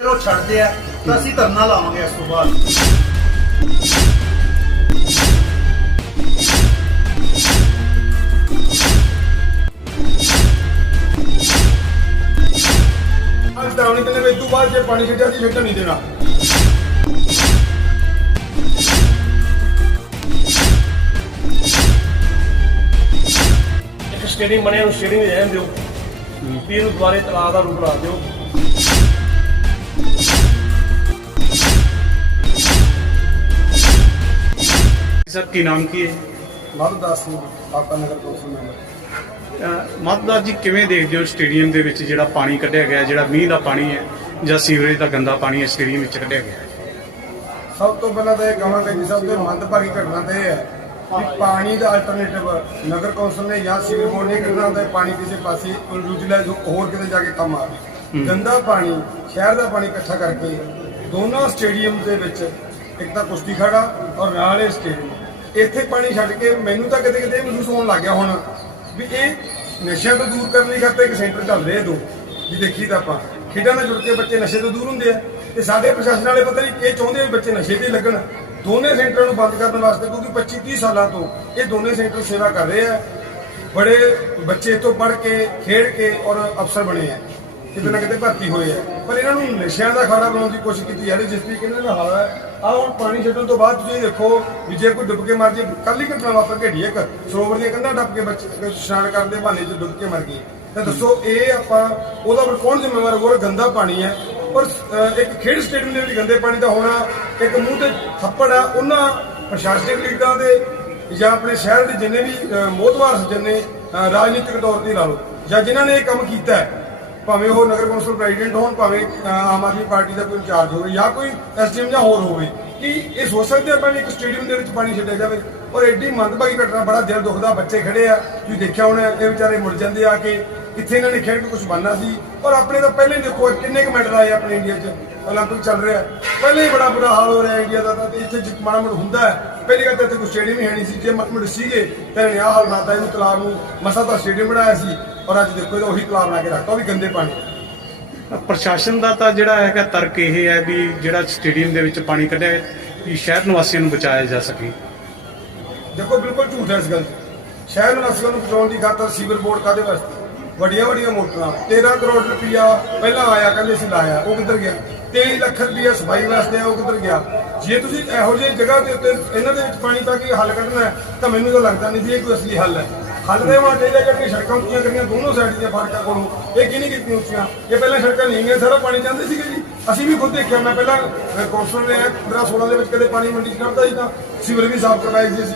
ਫਿਰ ਉਹ ਛੱਡਦੇ ਆ ਤਾਂ ਅਸੀਂ ਧਰਨਾ ਲਾਵਾਂਗੇ ਇਸ ਤੋਂ ਬਾਅਦ। ਵੀ ਤੋਂ ਜੇ ਪਾਣੀ ਛੱਡਿਆ ਜੀ ਛੱਡਣ ਨਹੀਂ ਦੇਣਾ। ਇੱਕ ਸਟੇਡੀਅਮ ਬਣਿਆ ਉਹ ਸਟੇਡੀਅਮ ਰਹਿਣ ਦਿਓ। ਇਹਨੂੰ ਦੁਬਾਰੇ ਤਲਾਬ ਦਾ ਰੂਪ ਬਣਾ ਦਿਓ। ਸਰ ਕੀ ਨਾਮ ਕੀ ਹੈ? ਮਧਦਾਸ ਸਿੰਘ ਆਪਾ ਨਗਰ ਕੌਂਸਲ ਮੈਂਬਰ। ਮਤਦਾਰ ਜੀ ਕਿਵੇਂ ਦੇਖਦੇ ਹੋ ਸਟੇਡੀਅਮ ਦੇ ਵਿੱਚ ਜਿਹੜਾ ਪਾਣੀ ਕੱਢਿਆ ਗਿਆ ਜਿਹੜਾ ਮੀਂਹ ਦਾ ਪਾਣੀ ਹੈ ਜਾਂ ਸੀਵਰੇਜ ਦਾ ਗੰਦਾ ਪਾਣੀ ਹੈ ਸਟੇਡੀਅਮ ਵਿੱਚ ਕੱਢਿਆ ਗਿਆ? ਹੈ ਸਭ ਤੋਂ ਪਹਿਲਾਂ ਤਾਂ ਇਹ ਕਹਾਂਗੇ ਕਿ ਸਭ ਤੋਂ ਮੰਦਭਾਗੀ ਘਟਨਾ ਤਾਂ ਇਹ ਹੈ ਕਿ ਪਾਣੀ ਦਾ ਅਲਟਰਨੇਟਿਵ ਨਗਰ ਕੌਂਸਲ ਨੇ ਜਾਂ ਸਿਵਲ ਬੋਰਡ ਨੇ ਕੱਢਣਾ ਹੁੰਦਾ ਹੈ ਪਾਣੀ ਕਿਸੇ ਪਾਸੇ ਯੂਟਿਲਾਈਜ਼ ਹੋਰ ਕਿਤੇ ਜਾ ਕੇ ਕੰਮ ਆਵੇ ਗੰਦਾ ਪਾਣੀ ਸ਼ਹਿਰ ਦਾ ਪਾਣੀ ਇਕੱਠਾ ਕਰਕੇ ਦੋਨੋਂ ਸਟੇਡੀਅਮ ਦੇ ਵਿੱਚ ਇੱਕ ਤਾਂ ਕੁਸ਼ਤੀ ਖੜਾ ਔਰ ਨਾਲ ਇਹ ਸਟੇਡੀਅਮ। ਇੱਥੇ ਪਾਣੀ ਛੱਡ ਕੇ ਮੈਨੂੰ ਤਾਂ ਕਿਤੇ ਕਿਤੇ ਮਹਿਸੂਸ ਹੋਣ ਲੱਗ ਗਿਆ ਹੁਣ ਵੀ ਇਹ ਨਸ਼ਿਆਂ ਤੋਂ ਦੂਰ ਕਰਨ ਲਈ ਖਾਤੇ ਇੱਕ ਸੈਂਟਰ ਚੱਲ ਰਿਹਾ ਦੋ। ਵੀ ਦੇਖੀ ਤਾਂ ਆਪਾਂ। ਖੇਡਾਂ ਨਾਲ ਜੁੜ ਕੇ ਬੱਚੇ ਨਸ਼ੇ ਤੋਂ ਦੂਰ ਹੁੰਦੇ ਆ। ਤੇ ਸਾਡੇ ਪ੍ਰਸ਼ਾਸਨ ਵਾਲੇ ਪਤਾ ਨਹੀਂ ਇਹ ਚਾਹੁੰਦੇ ਵੀ ਬੱਚੇ ਨਸ਼ੇ ਤੇ ਹੀ ਲੱਗਣ। ਦੋਨੇ ਸੈਂਟਰਾਂ ਨੂੰ ਬੰਦ ਕਰਨ ਵਾਸਤੇ ਕਿਉਂਕਿ 25 30 ਸਾਲਾਂ ਤੋਂ ਇਹ ਦੋਨੇ ਸੈਂਟਰ ਸੇਵਾ ਕਰ ਰਹੇ ਆ। ਬੜੇ ਬੱਚੇ ਤੋਂ ਪੜ੍ਹ ਕੇ, ਖੇਡ ਕੇ ਔਰ ਅਫਸਰ ਬਣੇ ਆ। ਕਿਤੇ ਨਾ ਕਿਤੇ ਭਰਤੀ ਹੋਏ ਆ। ਪਰ ਇਹਨਾਂ ਨੂੰ ਨਸ਼ਿਆਂ ਦਾ ਖਾਣਾ ਬਣਾਉਣ ਦੀ ਕੋਸ਼ਿਸ਼ ਕੀਤੀ ਜਾ ਰਹੀ ਜਿਸ ਤਰੀਕੇ ਨਾਲ ਇਹਨਾਂ ਦਾ ਹਾਲ ਹੈ। ਆਹ ਹੁਣ ਪਾਣੀ ਛੱਡਣ ਤੋਂ ਬਾਅਦ ਤੁਸੀਂ ਦੇਖੋ ਵੀ ਜੇ ਕੋਈ ਡੁੱਬ ਕੇ ਮਰ ਜੇ ਕੱਲ ਹੀ ਘਟਨਾ ਵਾਪਰ ਘੜੀ ਇੱਕ ਸਰੋਵਰ ਦੀਆਂ ਕੰਧਾਂ ਡੱਬ ਕੇ ਬੱਚੇ ਇਸ਼ਨਾਨ ਕਰਨ ਦੇ ਬਹਾਨੇ 'ਚ ਡੁੱਬ ਕੇ ਮਰ ਗਏ ਤਾਂ ਦੱਸੋ ਇਹ ਆਪਾਂ ਉਹਦਾ ਫਿਰ ਕੌਣ ਜ਼ਿੰਮੇਵਾਰ ਹੋਰ ਗੰਦਾ ਪਾਣੀ ਹੈ। ਪਰ ਇੱਕ ਖੇਡ ਸਟੇਡੀਅਮ ਦੇ ਵਿੱਚ ਗੰਦੇ ਪਾਣੀ ਦਾ ਹੋਣਾ ਇੱਕ ਮੂੰਹ ਤੇ ਥੱਪੜ ਆ ਉਹਨਾਂ ਪ੍ਰਸ਼ਾਸਨਿਕ ਲੀਡਰਾਂ ਦੇ ਜਾਂ ਆਪਣੇ ਸ਼ਹਿਰ ਦੇ ਜਿੰਨੇ ਵੀ ਅਹ, ਮੋਹਤਵਾਰ ਸੱਜਣ ਨੇ ਰਾਜਨੀਤਿਕ ਤੌਰ ਤੇ ਲਾ ਲਓ। ਜਾਂ ਜਿਨ੍ਹਾਂ ਨੇ ਇਹ ਕੰਮ ਕੀਤਾ ਹੈ ਭਾਵੇਂ ਉਹ ਨਗਰ ਕੌਂਸਲ ਪ੍ਰੈਜ਼ੀਡੈਂਟ ਹੋਣ ਭਾਵੇਂ ਅਹ, ਆਮ ਆਦਮੀ ਪਾਰਟੀ ਦਾ ਕੋਈ ਇੰਚਾਰਜ ਹੋਵੇ ਜਾਂ ਕੋਈ ਐਸਡੀਐਮ ਜਾਂ ਹੋਰ ਹੋਵੇ ਕਿ ਇਹ ਸੋਚ ਸਕਦੇ ਆਪਾਂ ਵੀ ਇੱਕ ਸਟੇਡੀਅਮ ਦੇ ਵਿੱਚ ਪਾਣੀ ਛੱਡਿਆ ਜਾਵੇ ਔਰ ਐਡੀ ਮੰਦਭਾਗੀ ਘਟਨਾ ਬੜਾ ਦਿਲ ਦੁਖਦਾ ਬੱਚੇ ਖੜੇ ਆ ਤੁਸੀਂ ਦੇਖਿਆ ਹੋਣਾ ਇਹ ਵਿਚਾਰੇ ਮੁੜ ਜਾਂਦੇ ਆ ਕਿ ਕਿੱਥੇ ਇਹਨਾਂ ਨੇ ਖੇਡ ਕੇ ਕੁਝ ਬਣਨਾ ਸੀ ਔਰ ਆਪਣੇ ਤਾਂ ਪਹਿਲੇ ਹੀ ਦੇਖੋ ਕਿੰਨੇ ਕੁ ਮੈਡਲ ਆਏ ਆਪਣੇ ਇੰਡੀਆ 'ਚ 올림픽 ਚੱਲ ਰਿਹਾ ਪਹਿਲੇ ਹੀ ਬੜਾ ਬੁਰਾ ਹਾਲ ਹੋ ਰਿਹਾ ਇੰਡੀਆ ਦਾ ਤਾਂ ਤੇ ਇੱਥੇ ਜਿ- ਮਾੜਾ ਮੋੜ ਹੁੰਦਾ ਹੈ ਪਹਿਲੀ ਗੱਲ ਤਾਂ ਇੱਥੇ ਕੋਈ ਸਟੇਡੀਅਮ ਹੀ ਹੈ ਨਹੀਂ ਸੀ ਜੇ ਮਤਮੜ ਸੀਗੇ ਤਾਂ ਇਹਨੇ ਆਹ ਹਾਲ ਬਣਾਤਾ ਇਹਨੂੰ ਤਲਾਬ ਨੂੰ ਮਸਾ ਤਾਂ ਸਟੇਡੀਅਮ ਬਣਾਇਆ ਸੀ ਔਰ ਅੱਜ ਦੇਖੋ ਇਹਦਾ ਉਹੀ ਤਲਾਬ ਬਣਾ ਕੇ ਰੱਖਤਾ ਉਹ ਵੀ ਗੰਦੇ ਪਾਣੀ। ਪ੍ਰਸ਼ਾਸਨ ਦਾ ਤਾਂ ਜਿਹੜਾ ਹੈਗਾ ਤਰਕ ਇਹ ਹੈ ਵੀ ਜਿਹੜਾ ਸਟੇਡੀਅਮ ਦੇ ਵਿੱਚ ਪਾਣੀ ਕੱਢਿਆ ਵੀ ਸ਼ਹਿਰ ਨਿਵਾਸੀਆਂ ਨੂੰ ਬਚਾਇਆ ਜਾ ਸਕੇ। ਦੇਖੋ ਬਿਲਕੁਲ ਝੂਠ ਹੈ ਇਸ ਗੱਲ। 'ਚ। ਸ਼ਹਿਰ ਨਿਵਾਸੀਆਂ ਨੂੰ ਬਚਾਉਣ ਦੀ ਖਾਤਰ ਸੀਵਰ ਬੋਰਡ ਕਾਦੇ ਵਾਸਤੇ? ਵੱਡੀਆਂ ਵੱਡੀਆਂ ਮੋਟਰਾਂ। 13 ਕਰੋੜ ਰੁਪਇਆ ਪਹਿਲਾਂ ਆਇਆ ਕਹਿੰਦੇ ਸੀ ਲਾਇਆ ਉਹ ਕਿੱਧਰ ਗਿਆ? 23 ਲੱਖ ਰੁਪਇਆ ਸਫ਼ਾਈ ਵਾਸਤੇ ਆਇਆ ਉਹ ਕਿੱਧਰ ਗਿਆ? ਜੇ ਤੁਸੀਂ ਇਹੋ ਜਿਹੀ ਜਗ੍ਹਾ ਦੇ ਉੱਤੇ ਇਹਨਾਂ ਦੇ ਵਿੱਚ ਪਾਣੀ ਪਾ ਕੇ ਹੱਲ ਕੱਢਣਾ ਹੈ, ਤਾਂ ਮੈਨੂੰ ਤਾਂ ਲੱਗਦਾ ਨਹੀਂ ਵੀ ਇਹ ਕੋਈ ਅਸਲੀ ਹੱਲ ਹੈ। ਹੱਲ ਦੇ ਹੋਣਾ ਚਾਹੀਦਾ ਕਿ ਸੜਕਾਂ ਉੱਚੀਆਂ ਕਰੀਆਂ ਦੋਨੋਂ ਸਾਈਡ ਦੀਆਂ ਫਾਟਕਾਂ ਕੋਲੋਂ, ਇਹ ਕਿਹਨੀ ਕੀਤੀਆਂ ਉੱਚੀਆਂ? ਇਹ ਪਹਿਲਾਂ ਸੜਕਾਂ ਨਹੀਂ ਸਾਰਾ ਪਾਣੀ ਜਾਂਦੇ ਸੀਗੇ ਜੀ। ਅਸੀਂ ਵੀ ਖੁਦ ਦੇਖਿਆ, ਮੈਂ ਪਹਿਲਾਂ ਕੌਂਸਲਰ ਨੇ 15 16 ਦੇ ਵਿੱਚ ਕਦੇ ਪਾਣੀ ਮੰਡੀ 'ਚ ਕੱਢਦਾ ਸੀ ਤਾਂ ਸਿਵਰ ਵੀ ਸਾਫ਼ ਕਰਵਾਏ ਸੀ ਅਸੀਂ।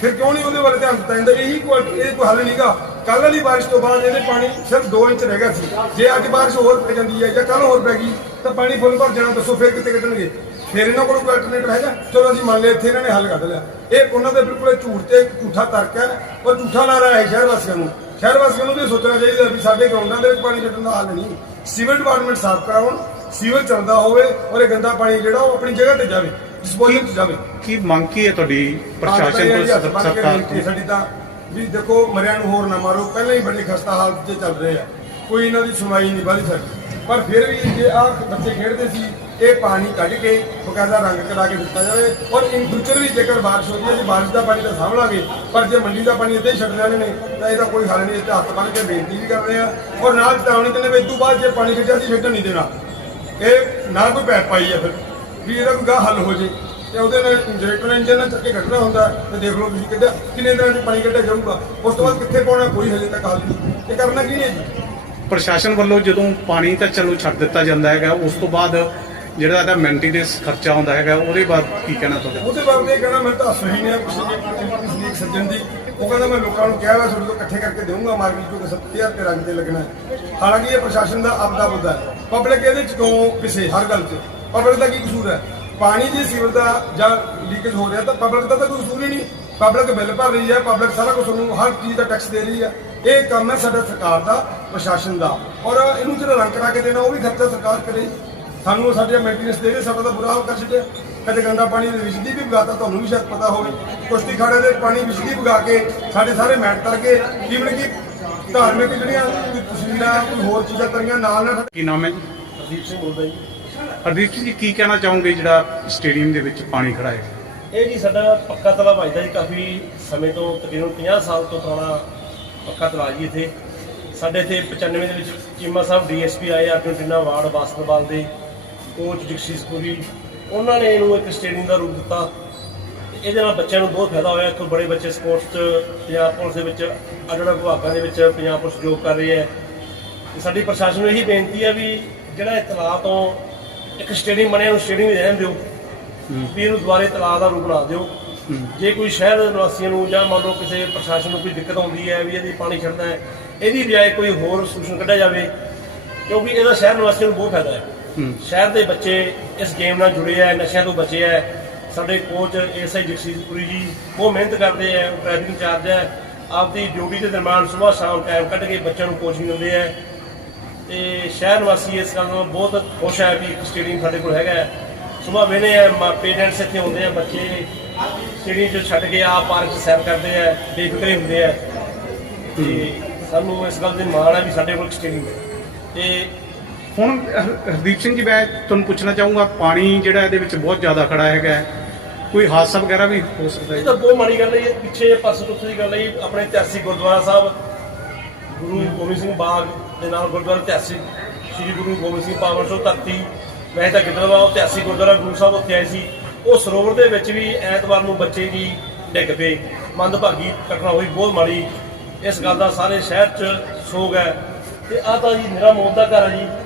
ਫਿਰ ਕਿਉਂ ਨਹੀਂ ਉਹਦੇ ਵੱਲ ਧਿਆਨ ਦਿੱਤਾ ਜਾਂਦਾ? ਇਹੀ ਕੋਈ ਇਹ ਕੋਈ ਹੱਲ ਨਹੀਂਗਾ ਕੱਲ ਵਾਲੀ ਬਾਰਿਸ਼ ਤੋਂ ਬਾਅਦ ਇਹਦੇ ਪਾਣੀ ਸਿਰਫ 2 ਇੰਚ ਰਹਿ ਗਿਆ ਸੀ। ਜੇ ਅੱਜ ਬਾਰਿਸ਼ ਹੋਰ ਪੈ ਜਾਂਦੀ ਹੈ ਜਾਂ ਕੱਲ ਹੋਰ ਪੈ ਗਈ, ਤਾਂ ਪਾਣੀ ਫੁੱਲ ਭਰ ਜਾਣਾ, ਦੱਸੋ ਫਿਰ ਕਿੱਥੇ ਕੱਢਣਗੇ? ਫਿਰ ਇਹਨਾਂ ਕੋਲ ਕੋਈ ਅਲਟਰਨੇਟਿਵ ਹੈਗਾ? ਚਲੋ ਅਸੀਂ ਮੰਨ ਲਿਆ ਇੱਥੇ ਇਹਨਾਂ ਨੇ ਹੱਲ ਕੱਢ ਲਿਆ। ਇਹ ਉਹਨਾਂ ਦੇ ਬਿਲਕੁਲ ਝੂਠ ਤੇ ਝੂਠਾ ਤਰਕ ਹੈ ਉਹ ਝੂਠਾ ਲਾ ਰਿਹਾ ਹੈ ਸ਼ਹਿਰ ਵਾਸੀਆਂ ਨੂੰ। ਸ਼ਹਿਰ ਵਾਸੀਆਂ ਨੂੰ ਵੀ ਸੋਚਣਾ ਚਾਹੀਦਾ ਵੀ ਸਾਡੇ ਗਰਾਊਂਡਾਂ ਦੇ ਵਿੱਚ ਪਾਣੀ ਛੱਡਣ ਦਾ ਹੱਲ ਨਹੀਂ। ਸਿਵਲ ਡਿਪਾਰਟਮੈਂਟ ਸਾਫ਼ ਕਰਾਉਣ ਸੀਵਰ ਚੱਲਦਾ ਹੋਵੇ ਔਰ ਇਹ ਗੰਦਾ ਪਾਣੀ ਜਿਹੜਾ ਉਹ ਆਪਣੀ ਜਗ੍ਹਾ ਤੇ ਜਾਵੇ ਡਿਸਪੋਜ਼ਲ 'ਚ ਜਾਵੇ। ਕੀ ਮੰਗ ਕੀ ਹੈ ਤੁਹਾਡੀ ਪ੍ਰਸ਼ਾਸਨ ਤੋਂ ਤੋਂ ਸਰ- ਸਰਕਾਰ ਤੋਂ? ਤੋਂ ਸਾਡੀ ਤਾਂ ਵੀ ਦੇਖੋ ਮਰਿਆਂ ਨੂੰ ਹੋਰ ਨਾ ਮਾਰੋ ਪਹਿਲਾਂ ਹੀ ਬੜੀ ਖਸਤਾ ਹਾਲਤ 'ਚ ਚੱਲ ਰਹੇ ਆ। ਕੋਈ ਇਹਨਾਂ ਦੀ ਸੁਣਵਾਈ ਨਹੀਂ ਬਾਲੀ ਸਾਡੀ ਪਰ ਫਿਰ ਵੀ ਜੇ ਆ ਬੱਚੇ ਖੇਡਦੇ ਸੀ ਇਹ ਪਾਣੀ ਕੱਢ ਕੇ ਬਕਾਇਦਾ ਰੰਗ ਕਰਾ ਕੇ ਦਿੱਤਾ ਜਾਵੇ ਔਰ ਇਨ ਫਿਊਚਰ ਵੀ ਜੇਕਰ ਬਾਰਿਸ਼ ਹੋਈ ਹੈ, ਜੀ ਬਾਰਿਸ਼ ਦਾ ਪਾਣੀ ਤਾਂ ਸਾਂਭ ਲਾਂਗੇ, ਪਰ ਜੇ ਮੰਡੀ ਦਾ ਪਾਣੀ ਇੱਥੇ ਹੀ ਛੱਡ ਲੈਣੇ ਨੇ, ਤਾਂ ਇਹਦਾ ਕੋਈ ਹੱਲ ਨਹੀਂ, ਇਸ ਹੱਥ ਬੰਨ ਕੇ ਬੇਨਤੀ ਵੀ ਕਰ ਰਹੇ ਆ ਔਰ ਨਾਲ ਚੇਤਾਵਨੀ ਕਹਿੰਦੇ ਵੀ ਇਸ ਤੋਂ ਬਾਅਦ ਜੇ ਪਾਣੀ ਛੱਡਿਆ ਸੀ ਛੱਡਣ ਨਹੀਂ ਦੇਣਾ। ਇਹ ਨਾ ਕੋਈ ਪੈਪ ਪਾਈ ਹੈ ਫਿਰ, ਵੀ ਇਹਦਾ ਕੋਈ ਗਾ ਹੱਲ ਹੋ ਜੇ, ਤੇ ਉਹਦੇ ਨਾਲ ਜਨਰੇਟਰ ਇੰਜਨ ਨਾਲ ਚੱਕੇ ਕੱਢਣਾ ਹੁੰਦਾ ਤੇ ਦੇਖ ਲਓ ਤੁਸੀਂ ਕਿੱਦਾਂ, ਕਿੰਨੇ ਦਿਨਾਂ 'ਚ ਪਾਣੀ ਕੱਢਿਆ ਜਾਊਗਾ। ਉਸ ਤੋਂ ਬਾਅਦ ਕਿੱਥੇ ਪਾਉਣਾ ਕੋਈ ਹਜੇ ਤੱਕ ਹੱਲ ਨਹੀਂ। ਇਹ ਕਰਨਾ ਕੀ ਨੇ ਜੀ? ਪ੍ਰਸ਼ਾਸਨ ਵੱਲੋਂ ਜਦੋਂ ਪਾਣੀ ਤਾਂ ਚਲੋ ਛੱਡ ਦਿੱਤਾ ਜਾਂਦਾ ਹੈਗਾ, ਉਸ ਤੋਂ ਬਾਅਦ ਜਿਹੜਾ ਇਹਦਾ ਮੇਨਟੇਨੈਂਸ ਖਰਚਾ ਹੁੰਦਾ ਹੈਗਾ, ਉਹਦੇ ਬਾਅਦ ਕੀ ਕਹਿਣਾ ਤੁਹਾਡਾ? ਉਹਦੇ ਬਾਰੇ ਇਹ ਕਹਿਣਾ ਮੈਨੂੰ ਤਾਂ ਹਾਸਾ ਨਹੀਂ ਆ ਸੱਜਣ ਦੀ। ਉਹ ਕਹਿੰਦਾ ਮੈਂ ਲੋਕਾਂ ਨੂੰ ਕਿਹਾ ਵਾ, ਤੁਹਾਡੇ ਤੋਂ ਇਕੱਠੇ ਕਰਕੇ ਦੇਵਾਂਗਾ ਮਾਰਕੀਟ ਚੋਂ 70000 ਰੁਪਏ ਰੰਗ ਤੇ ਲੱਗਣਾ ਹਾਲਾਂਕਿ ਇਹ ਪ੍ਰਸ਼ਾਸਨ ਦਾ ਆਪਦਾ ਮੁੱਦਾ ਹੈ। ਪਬਲਿਕ ਇਹਦੇ ਚ ਕਿਉਂ ਪਿੱਛੇ, ਹਰ ਗੱਲ 'ਚ ਪਬਲਿਕ ਦਾ ਕੀ ਕਸੂਰ ਹੈ? ਪਾਣੀ ਜੇ ਸੀਵਰ ਦਾ ਜਾਂ ਲੀਕੇਜ ਹੋ ਰਿਹਾ ਤਾਂ ਪਬਲਿਕ ਦਾ ਤਾਂ ਕੋਈ ਕਸੂਰ ਹੀ ਨਹੀਂ। ਪਬਲਿਕ ਬਿੱਲ ਭਰ ਰਹੀ ਹੈ ਪਬਲਿਕ ਸਾਰਾ ਕੁਝ ਨੂੰ ਹਰ ਚੀਜ਼ ਦਾ ਟੈਕਸ ਦੇ ਰਹੀ ਹੈ। ਇਹ ਕੰਮ ਹੈ ਸਾਡਾ ਸਰਕਾਰ ਦਾ, ਪ੍ਰਸ਼ਾਸਨ ਦਾ। ਔਰ ਇਹਨੂੰ ਜਿਹੜਾ ਰੰਗ ਕਰਾ ਕੇ ਦੇਣਾ, ਉਹ ਵੀ ਖਰਚਾ ਸਰਕਾਰ ਕਰੇ। ਸਾਨੂੰ ਸਾਡੇ ਮੇਨਟੇਨੈਂਸ ਦੇ ਰਹੇ ਸਾਡਾ ਤਾਂ ਬੁਰਾ ਹਾਲ ਕਰ ਛੱਡਿਆ। ਕਦੇ ਗੰਦਾ ਪਾਣੀ ਦੇ ਵਿੱਚ ਦੀ ਵੀ ਵਗਾਤਾ ਤੁਹਾਨੂੰ ਵੀ ਸ਼ਾਇਦ ਪਤਾ ਹੋਵੇ। ਕੁਸ਼ਤੀ ਖਾੜੇ ਦੇ ਪਾਣੀ ਵਿੱਚ ਦੀ ਵਗਾ ਕੇ ਸਾਡੇ ਸਾਰੇ ਮੈਟ ਤਰ ਗਏ ਜਿਵੇਂ ਕਿ ਧਾਰਮਿਕ ਜਿਹੜੀਆਂ ਕੋਈ ਤਸਵੀਰਾਂ ਕੋਈ ਹੋਰ ਚੀਜ਼ਾਂ ਤਰੀਆਂ ਨਾਲ ਨਾਲ ਕੀ ਨਾਮ ਹੈ ਜੀ? ਹਰਦੀਪ ਸਿੰਘ ਬੋਲਦਾ ਜੀ। ਹਰਦੀਪ ਸਿੰਘ ਜੀ ਕੀ ਕਹਿਣਾ ਚਾਹੋਗੇ ਜਿਹੜਾ ਸਟੇਡੀਅਮ ਦੇ ਵਿੱਚ ਪਾਣੀ ਖੜਾ ਹੈ? ਇਹ ਜੀ ਸਾਡਾ ਪੱਕਾ ਤਲਾ ਵੱਜਦਾ ਜੀ ਕਾਫੀ ਸਮੇਂ ਤੋਂ ਤਕਰੀਬਨ 50 ਸਾਲ ਤੋਂ ਪੁਰਾਣਾ ਪੱਕਾ ਤਲਾ ਜੀ ਇੱਥੇ। ਸਾਡੇ ਇੱਥੇ 95 ਦੇ ਵਿੱਚ ਚੀਮਾ ਸਾਹਿਬ ਡੀਐਸਪੀ ਆਏ ਅਰਜਨਟੀਨਾ ਵਾਰਡ ਬਾਸਕਟਬਾਲ ਦੇ। ਕੋਚ ਜਗਸੀਸ਼ ਪੁਰੀ ਉਹਨਾਂ ਨੇ ਇਹਨੂੰ ਇੱਕ ਸਟੇਡੀਅਮ ਦਾ ਰੂਪ ਦਿੱਤਾ। ਇਹਦੇ ਨਾਲ ਬੱਚਿਆਂ ਨੂੰ ਬਹੁਤ ਫਾਇਦਾ ਹੋਇਆ। ਇੱਥੋਂ ਬੜੇ ਬੱਚੇ ਸਪੋਰਟਸ 'ਚ ਪੰਜਾਬ ਪੁਲਿਸ ਦੇ ਵਿੱਚ ਅਜੜਾ ਵਿਭਾਗਾਂ ਦੇ ਵਿੱਚ ਪੰਜਾਬ ਪੁਲਿਸ ਜੋਬ ਕਰ ਰਹੀ ਹੈ। ਸਾਡੀ ਪ੍ਰਸ਼ਾਸਨ ਨੂੰ ਇਹੀ ਬੇਨਤੀ ਹੈ ਵੀ ਜਿਹੜਾ ਇਹ ਤਲਾਅ ਤੋਂ ਇੱਕ ਸਟੇਡੀਅਮ ਬਣਿਆ ਉਹਨੂੰ ਸਟੇਡੀਅਮ ਹੀ ਰਹਿਣ ਦਿਓ। ਵੀ ਇਹਨੂੰ ਦੁਬਾਰੇ ਤਲਾਅ ਦਾ ਰੂਪ ਬਣਾ ਦਿਓ। ਜੇ ਕੋਈ ਸ਼ਹਿਰ ਦੇ ਨਿਵਾਸੀਆਂ ਨੂੰ ਜਾਂ ਮੰਨ ਲਓ ਕਿਸੇ ਪ੍ਰਸ਼ਾਸਨ ਨੂੰ ਕੋਈ ਦਿੱਕਤ ਆਉਂਦੀ ਹੈ ਵੀ ਇਹਦੀ ਪਾਣੀ ਛੱਡਦਾ ਹੈ ਇਹਦੀ ਬਜਾਏ ਕੋਈ ਹੋਰ ਸੋਲੂਸ਼ਨ ਕੱਢਿਆ ਜਾਵੇ ਕਿਉਂਕਿ ਇਹਦਾ ਸ਼ਹਿਰ ਨਿਵਾਸੀਆਂ ਨੂੰ ਬਹੁਤ ਫਾਇਦਾ ਹੈ। ਸ਼ਹਿਰ ਦੇ ਬੱਚੇ ਇਸ ਗੇਮ ਨਾਲ ਜੁੜੇ ਆ ਨਸ਼ਿਆਂ ਤੋਂ ਬਚੇ ਆ। ਸਾਡੇ ਕੋਚ ਐਸਆਈ ਜਗਸੀਰਪੁਰੀ ਜੀ ਬਹੁਤ ਮਿਹਨਤ ਕਰਦੇ ਆ ਟ੍ਰੈਫਿਕ ਇੰਚਾਰਜ ਹੈ ਆਪਦੀ ਡਿਊਟੀ ਦੇ ਦਰਮਿਆਨ ਸਵੇਰ ਸ਼ਾਮ ਟਾਈਮ ਕੱਢ ਕੇ ਬੱਚਿਆਂ ਨੂੰ ਕੋਚਿੰਗ ਦਿੰਦੇ ਆ। ਤੇ ਸ਼ਹਿਰ ਨਿਵਾਸੀ ਇਸ ਗੱਲ ਨਾਲ ਬਹੁਤ ਖੁਸ਼ ਹੈ ਵੀ ਸਟੇਡੀਅਮ ਸਾਡੇ ਕੋਲ ਹੈਗਾ। ਸਵੇਰ ਵੇਲੇ ਆ ਪੇਰੈਂਟਸ ਇੱਥੇ ਹੁੰਦੇ ਆ ਬੱਚੇ ਸਟੇਡੀਅਮ 'ਚ ਛੱਡ ਕੇ ਆ ਪਾਰਕ ਸੈਰ ਕਰਦੇ ਆ ਬੇਫਿਕਰੇ ਹੁੰਦੇ ਆ। ਤੇ ਸਾਨੂੰ ਇਸ ਗੱਲ ਦੇ ਮਾਣ ਹੈ ਵੀ ਸਾਡੇ ਕੋਲ ਸਟੇਡੀਅਮ ਹੈ। ਤੇ ਹੁਣ ਹਰ- ਹਰਦੀਪ ਸਿੰਘ ਜੀ ਮੈਂ ਤੁਹਾਨੂੰ ਪੁੱਛਣਾ ਚਾਹੂੰਗਾ ਪਾਣੀ ਜਿਹੜਾ ਇਹਦੇ ਵਿੱਚ ਬਹੁਤ ਜ਼ਿਆਦਾ ਖੜਾ ਹੈਗਾ ਹੈ। ਕੋਈ ਹਾਦਸਾ ਵਗੈਰਾ ਵੀ ਹੋ ਸਕਦਾ ਇਹ ਤਾਂ ਬਹੁਤ ਮਾੜੀ ਗੱਲ ਹੈ ਇਹ ਪਿੱਛੇ ਪਰਸੋਂ ਤੋਂ ਦੀ ਗੱਲ ਹੈ ਜੀ, ਆਪਣੇ ਇਤਿਹਾਸਿਕ ਗੁਰਦੁਆਰਾ ਸਾਹਿਬ ਗੁਰੂ ਗੋਬਿੰਦ ਸਿੰਘ ਬਾਗ ਦੇ ਨਾਲ ਗੁਰਦੁਆਰਾ ਇਤਿਹਾਸਿਕ ਸ੍ਰੀ ਗੁਰੂ ਗੋਬਿੰਦ ਸਿੰਘ ਪਾਵਨ ਸੋ ਧਰਤੀ ਵੈਸੇ ਤਾਂ ਗਿੱਦੜਵਾ ਉਹ ਇਤਿਹਾਸਿਕ ਗੁਰਦੁਆਰਾ ਗੁਰੂ ਸਾਹਿਬ ਉੱਥੇ ਆਏ ਸੀ। ਉਹ ਸਰੋਵਰ ਦੇ ਵਿੱਚ ਵੀ ਐਤਵਾਰ ਨੂੰ ਬੱਚੇ ਜੀ ਡਿੱਗ ਪਏ। ਮੰਦਭਾਗੀ ਘਟਨਾ ਹੋਈ ਬਹੁਤ ਮਾੜੀ। ਇਸ ਗੱਲ ਦਾ ਸਾਰੇ ਸ਼ਹਿਰ 'ਚ ਸੋਗ ਹੈ। ਤੇ ਆਹ ਤਾਂ ਜੀ ਮੇਰਾ ਮੌਤ ਦਾ ਘਰ ਹੈ ਜੀ।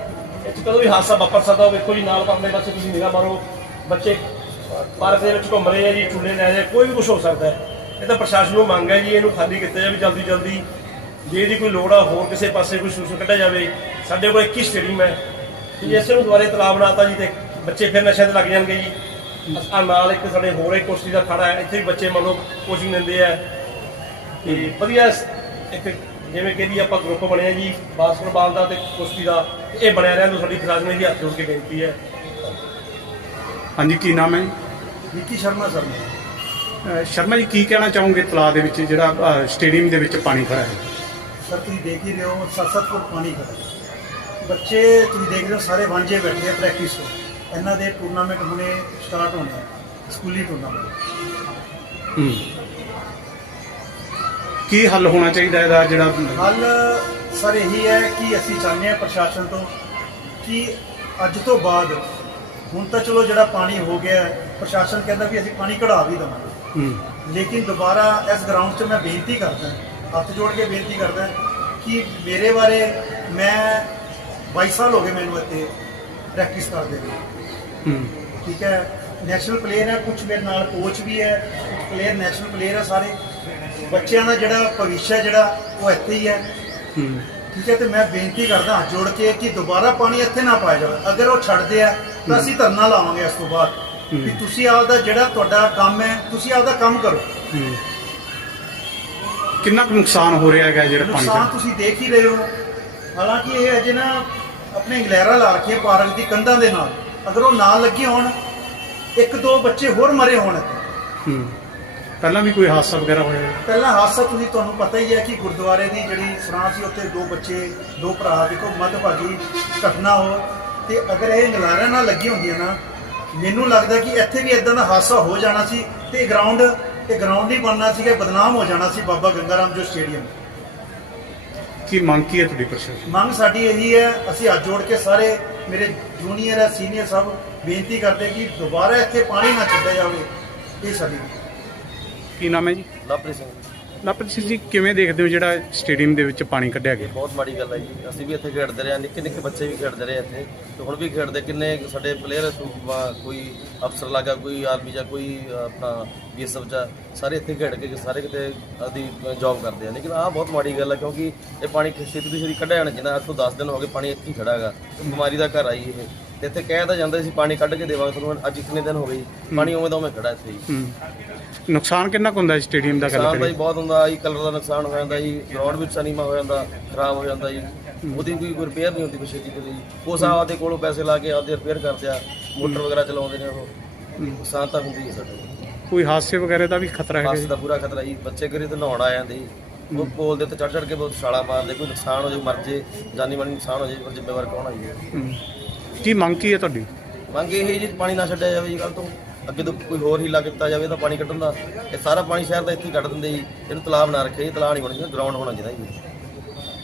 ਇੱਥੇ ਕਦੋਂ ਵੀ ਹਾਦਸਾ ਵਾਪਰ ਸਕਦਾ ਹੋਵੇ ਵੇਖੋ ਜੀ ਨਾਲ ਆਪਣੇ ਬੱਚੇ ਤੁਸੀਂ ਨਿਗਾਹ ਮਾਰੋ ਬੱਚੇ ਪਾਰਕ ਦੇ ਵਿੱਚ ਘੁੰਮ ਰਹੇ ਆ ਜੀ ਝੂਲੇ ਲੈ ਰਹੇ ਆ, ਕੋਈ ਵੀ ਕੁਝ ਹੋ ਸਕਦਾ ਹੈ। ਇਹ ਤਾਂ ਪ੍ਰਸ਼ਾਸਨ ਨੂੰ ਮੰਗ ਹੈ ਜੀ ਇਹਨੂੰ ਖਾਲੀ ਕੀਤਾ ਜਾਵੇ ਜਲਦੀ ਜਲਦੀ। ਜੇ ਇਹਦੀ ਕੋਈ ਲੋੜ ਆ ਹੋਰ ਕਿਸੇ ਪਾਸੇ ਕੋਈ ਸੂਸੂ ਕੱਢਿਆ ਜਾਵੇ ਸਾਡੇ ਕੋਲ 21 ਸਟੇਡੀਅਮ ਹੈ। ਤੇ ਇਸੇ ਨੂੰ ਦੁਬਾਰੇ ਤਲਾਬ ਬਣਾਤਾ ਜੀ ਤੇ ਬੱਚੇ ਫਿਰ ਨਸ਼ਿਆਂ ਤੇ ਲੱਗ ਜਾਣਗੇ ਜੀ। ਆ ਨਾਲ ਇੱਕ ਸਾਡੇ ਹੋਰ ਇੱਕ ਕੁਸ਼ਤੀ ਦਾ ਖੜਾ ਹੈ ਇੱਥੇ ਵੀ ਬੱਚੇ ਮੰਨ ਲਓ ਕੋਚਿੰਗ ਦਿੰਦੇ ਆ। ਤੇ ਵਧੀਆ ਇੱਕ ਜਿਵੇਂ ਕਿ ਜੀ ਆਪਾਂ ਗਰੁੱਪ ਬਣਿਆ ਜੀ ਬਾਸਕਟਬਾਲ ਦਾ ਤੇ ਕੁਸ਼ਤੀ ਦਾ। ਇਹ ਬਣਿਆ ਰਹਿਣ ਨੂੰ ਸਾਡੀ ਪ੍ਰਸ਼ਾਸਨ ਹੀ ਹੱਥ ਜੋੜ ਕੇ ਬੇਨਤੀ ਹੈ ਹਾਂਜੀ ਕੀ ਨਾਮ ਹੈ? ਵਿੱਕੀ ਸ਼ਰਮਾ ਸਰ ਅਹ ਸ਼ਰਮਾ ਜੀ ਕੀ ਕਹਿਣਾ ਚਾਹੋਗੇ ਤਲਾਅ ਦੇ ਵਿੱਚ ਜਿਹੜਾ ਅਹ, ਸਟੇਡੀਅਮ ਦੇ ਵਿੱਚ ਪਾਣੀ ਖੜਾ ਹੈ ਸਰ ਤੁਸੀਂ ਦੇਖ ਹੀ ਰਹੇ ਹੋ 7-7 ਫੁੱਟ ਪਾਣੀ ਖੜਾ ਹੈ। ਬੱਚੇ ਤੁਸੀਂ ਦੇਖ ਰਹੇ ਹੋ ਸਾਰੇ ਵਾਂਝੇ ਬੈਠੇ ਆ ਪ੍ਰੈਕਟਿਸ ਤੋਂ ਇਹਨਾਂ ਦੇ ਟੂਰਨਾਮੈਂਟ ਹੁਣੇ ਸਟਾਰਟ ਹੋਣੇ ਆ ਸਕੂਲੀ ਟੂਰਨਾਮੈਂਟ ਹੂੰ। ਕੀ ਹੱਲ ਹੋਣਾ ਚਾਹੀਦਾ ਇਹਦਾ ਜਿਹੜਾ ਹੱਲ ਸਰ ਇਹੀ ਹੈ ਕਿ ਅਸੀਂ ਚਾਹੁੰਦੇ ਹਾਂ ਪ੍ਰਸ਼ਾਸਨ ਤੋਂ ਕਿ ਅੱਜ ਤੋਂ ਬਾਅਦ ਹੁਣ ਤਾਂ ਚਲੋ ਜਿਹੜਾ ਪਾਣੀ ਹੋ ਗਿਆ ਪ੍ਰਸ਼ਾਸਨ ਕਹਿੰਦਾ ਵੀ ਅਸੀਂ ਪਾਣੀ ਕਢਾ ਵੀ ਦੇਵਾਂਗੇ। ਲੇਕਿਨ ਦੁਬਾਰਾ ਇਸ ਗਰਾਊਂਡ 'ਚ ਮੈਂ ਬੇਨਤੀ ਕਰਦਾ ਹੱਥ ਜੋੜ ਕੇ ਬੇਨਤੀ ਕਰਦਾ ਕਿ ਮੇਰੇ ਬਾਰੇ ਮੈਂ 22 ਸਾਲ ਹੋ ਗਏ ਮੈਨੂੰ ਇੱਥੇ ਪ੍ਰੈਕਟਿਸ ਕਰਦੇ ਨੇ ਹੂੰ। ਠੀਕ ਹੈ? ਨੈਸ਼ਨਲ ਪਲੇਅਰ ਹੈ ਕੁਝ ਮੇਰੇ ਨਾਲ ਕੋਚ ਵੀ ਹੈ ਪਲੇਅਰ ਨੈਸ਼ਨਲ ਪਲੇਅਰ ਹੈ ਸਾਰੇ। ਬੱਚਿਆਂ ਦਾ ਜਿਹੜਾ ਭਵਿੱਖ ਹੈ ਜਿਹੜਾ ਉਹ ਇੱਥੇ ਹੈ ਹੂੰ। ਠੀਕ ਹੈ ਤੇ ਮੈਂ ਬੇਨਤੀ ਕਰਦਾ ਹੱਥ ਜੋੜ ਕੇ ਕਿ ਦੁਬਾਰਾ ਪਾਣੀ ਇੱਥੇ ਨਾ ਪਾਇਆ ਜਾਵੇ। ਅਗਰ ਉਹ ਛੱਡਦੇ ਆ ਤਾਂ ਅਸੀਂ ਧਰਨਾ ਲਾਵਾਂਗੇ ਇਸ ਤੋਂ ਬਾਅਦ ਕਿ ਤੁਸੀਂ ਆਪਦਾ ਜਿਹੜਾ ਤੁਹਾਡਾ ਕੰਮ ਹੈ ਤੁਸੀਂ ਆਪਦਾ ਕੰਮ ਕਰੋ। ਕਿੰਨਾ ਕੁ ਨੁਕਸਾਨ ਹੋ ਰਿਹਾ ਹੈਗਾ ਜਿਹੜਾ ਪਾਣੀ ਨੁਕਸਾਨ ਦਾ? ਤੁਸੀਂ ਦੇਖ ਹੀ ਰਹੇ ਹੋ। ਹਾਲਾਂਕਿ ਇਹ ਅਜੇ ਨਾ ਆਪਣੇ ਗਲੈਰਾ ਲਾ ਰੱਖੀ ਪਾਰਕ ਦੀ ਕੰਧਾਂ ਦੇ ਨਾਲ। ਅਗਰ ਉਹ ਨਾਲ ਲੱਗੇ ਹੋਣ ਇੱਕ ਦੋ ਬੱਚੇ ਹੋਰ ਮਰੇ ਹੋਣ। ਹੂੰ। ਪਹਿਲਾਂ ਵੀ ਕੋਈ ਹਾਦਸਾ ਵਗੈਰਾ ਹੋਇਆ ਹੈ? ਪਹਿਲਾ ਹਾਦਸਾ ਤੁਸੀਂ ਤੁਹਾਨੂੰ ਪਤਾ ਹੀ ਹੈ ਕਿ ਗੁਰਦੁਆਰੇ ਦੀ ਜਿਹੜੀ ਸਰਾਂ ਸੀ ਉੱਥੇ ਦੋ ਬੱਚੇ ਦੋ ਭਰਾ ਦੇਖੋ ਮੱਧਭਾਗੀ ਘਟਨਾ ਹੋ। ਤੇ ਅਗਰ ਇਹ ਗਲਾਰਾ ਨਾਲ ਲੱਗੀ ਹੁੰਦੀਆਂ ਨਾ ਮੈਨੂੰ ਲੱਗਦਾ ਕਿ ਇੱਥੇ ਵੀ ਇਦਾਂ ਦਾ ਹਾਦਸਾ ਹੋ ਜਾਣਾ ਸੀ ਤੇ ਗਰਾਊਂਡ ਇਹ ਗਰਾਊਂਡ ਨਹੀਂ ਬਣਨਾ ਸੀਗਾ ਬਦਨਾਮ ਹੋ ਜਾਣਾ ਸੀ ਬਾਬਾ ਗੰਗਾਰਾਮ ਜੋ ਸਟੇਡੀਅਮ। ਕੀ ਮੰਗ ਕੀ ਹੈ ਤੁਹਾਡੀ ਪ੍ਰਸ਼ਾਸਨ? ਮੰਗ ਸਾਡੀ ਇਹੀ ਹੈ ਅਸੀਂ ਹੱਥ ਜੋੜ ਕੇ ਸਾਰੇ ਮੇਰੇ ਜੂਨੀਅਰ ਹੈ ਸੀਨੀਅਰ ਸਭ ਬੇਨਤੀ ਕਰਦੇ ਕਿ ਦੁਬਾਰਾ ਇੱਥੇ ਪਾਣੀ ਨਾ ਛੱਡਿਆ ਜਾਵੇ। ਇਹ ਸਾਡੀ ਕੀ ਨਾਮ ਹੈ ਜੀ? ਲਵਪ੍ਰੀਤ ਸਿੰਘ। ਲਵਪ੍ਰੀਤ ਸਿੰਘ ਜੀ ਕਿਵੇਂ ਦੇਖਦੇ ਹੋ ਜਿਹੜਾ ਸਟੇਡੀਅਮ ਦੇ ਵਿੱਚ ਪਾਣੀ ਕੱਢਿਆ ਗਿਆ? ਬਹੁਤ ਮਾੜੀ ਗੱਲ ਹੈ ਜੀ। ਅਸੀਂ ਵੀ ਇੱਥੇ ਖੇਡਦੇ ਰਹੇ ਹਾਂ ਨਿੱਕੇ ਨਿੱਕੇ ਬੱਚੇ ਵੀ ਖੇਡਦੇ ਰਹੇ ਇੱਥੇ। ਤੇ ਹੁਣ ਵੀ ਖੇਡਦੇ ਕਿੰਨੇ ਸਾਡੇ ਪਲੇਅਰ ਕੋਈ ਅਫਸਰ ਲੱਗਾ ਕੋਈ ਆਰਮੀ ਜਾਂ ਕੋਈ ਅਹ, ਆਪਣਾ ਬੀਐਸਐਫ ਜਾਂ ਸਾਰੇ ਇੱਥੇ ਖੇਡ ਕੇ ਸਾਰੇ ਕਿਤੇ ਆਦੀ ਜੌਬ ਕਰਦੇ ਆ ਲੇਕਿਨ ਆਹ ਬਹੁਤ ਮਾੜੀ ਗੱਲ ਹੈ ਕਿਉਂਕਿ ਇਹ ਪਾਣੀ ਛੇਤੀ ਤੋਂ ਛੇਤੀ ਕੱਢਿਆ ਜਾਣਾ ਚਾਹੀਦਾ। ਅੱਜ ਤੋਂ 10 ਦਿਨ ਹੋ ਗਏ ਪਾਣੀ ਇੱਥੇ ਹੀ ਖੜਾ ਹੈਗਾ ਬਿਮਾਰੀ ਦਾ ਘਰ ਆਈ ਇਹ। ਤੇ ਇੱਥੇ ਕਹਿ ਤਾਂ ਜਾਂਦਾ ਸੀ ਪਾਣੀ ਕੱਢ ਕੇ ਦੇਵਾਂਗੇ ਤੁਹਾਨੂੰ ਅੱਜ ਕਿੰਨੇ ਦਿਨ ਹੋ ਗਏ ਜੀ। ਪਾਣੀ ਉਵੇਂ ਦਾ ਉਵੇਂ ਖੜਾ ਇੱਥੇ ਹੂੰ। ਨੁਕਸਾਨ ਕਿੰਨਾ ਕੁ ਹੁੰਦਾ ਸਟੇਡੀਅਮ ਦਾ ਗੱਲ ਨੁਕਸਾਨ ਤਾਂ ਕਰੀਏ? ਜੀ ਬਹੁਤ ਹੁੰਦਾ ਜੀ ਕਲਰ ਦਾ ਨੁਕਸਾਨ ਹੋ ਜਾਂਦਾ ਜੀ ਗਰਾਊਂਡ ਵਿੱਚ ਸਨੀਮਾ ਹੋ ਜਾਂਦਾ ਖਰਾਬ ਹੋ ਜਾਂਦਾ ਜੀ। ਉਹਦੀ ਕੋਈ ਰਿਪੇਅਰ ਨਹੀਂ ਹੁੰਦੀ ਚੀਜ਼ ਦੀ ਉਹ ਸਾਹਿਬ ਆਦੇ ਕੋਲੋਂ ਪੈਸੇ ਲਾ ਕੇ ਆਪਦੇ ਰਿਪੇਅਰ ਕਰਦੇ ਆ ਮੋਟਰ ਵਗੈਰਾ ਚਲਾਉਂਦੇ ਨੇ ਉਹ। ਨੁਕਸਾਨ ਤਾਂ ਹੁੰਦੀ ਹੈ ਸਾਡੇ ਕੋਈ ਹਾਦਸੇ ਵਗੈਰਾ ਦਾ ਵੀ ਖਤਰਾ ਹੈਗਾ ਬੱਸ ਜੀ? ਦਾ ਪੂਰਾ ਖਤਰਾ ਜੀ। ਬੱਚੇ ਕਰੀ ਤੇ ਨਹਾਉਣ ਆ ਜਾਂਦੇ ਜੀ। ਉਹ ਪੋਲ ਦੇ ਉੱਤੇ ਚੜ ਚੜ ਕੇ ਬਹੁਤ ਛਾਲਾ ਮਾਰਦੇ ਕੋਈ ਨੁਕਸਾਨ ਹੋ ਜਾਏ ਮਰ ਜੇ ਜਾਨੀ ਮਾਨੀ ਨੁਕਸਾਨ ਹੋ ਜਾਏ ਪਰ ਜ਼ਿੰਮੇਵਾਰ ਕੌਣ ਆ ਜੀ? ਹੂੰ। ਕੀ ਮੰਗ ਕੀ ਹੈ ਤੁਹਾਡੀ? ਮੰਗ ਇਹ ਹੈ ਜੀ ਪਾਣੀ ਨਾ ਛੱਡਿਆ ਜਾਵੇ ਜੀ ਕੱਲ ਤੋਂ। ਅੱਗੇ ਤੋਂ ਕੋਈ ਹੋਰ ਹੀਲਾ ਕੀਤਾ ਜਾਵੇ ਤਾਂ ਪਾਣੀ ਕੱਢਣ ਦਾ। ਇਹ ਸਾਰਾ ਪਾਣੀ ਸ਼ਹਿਰ ਦਾ ਇੱਥੇ ਹੀ ਕੱਢ ਦਿੰਦੇ ਜੀ। ਇਹਨੂੰ ਤਲਾਬ ਨਾ ਰੱਖੇ ਜੀ ਤਲਾਬ ਨਹੀਂ ਹੋਣਾ ਚਾਹੀਦਾ ਗਰਾਊਂਡ ਹੋਣਾ ਚਾਹੀਦਾ ਜੀ।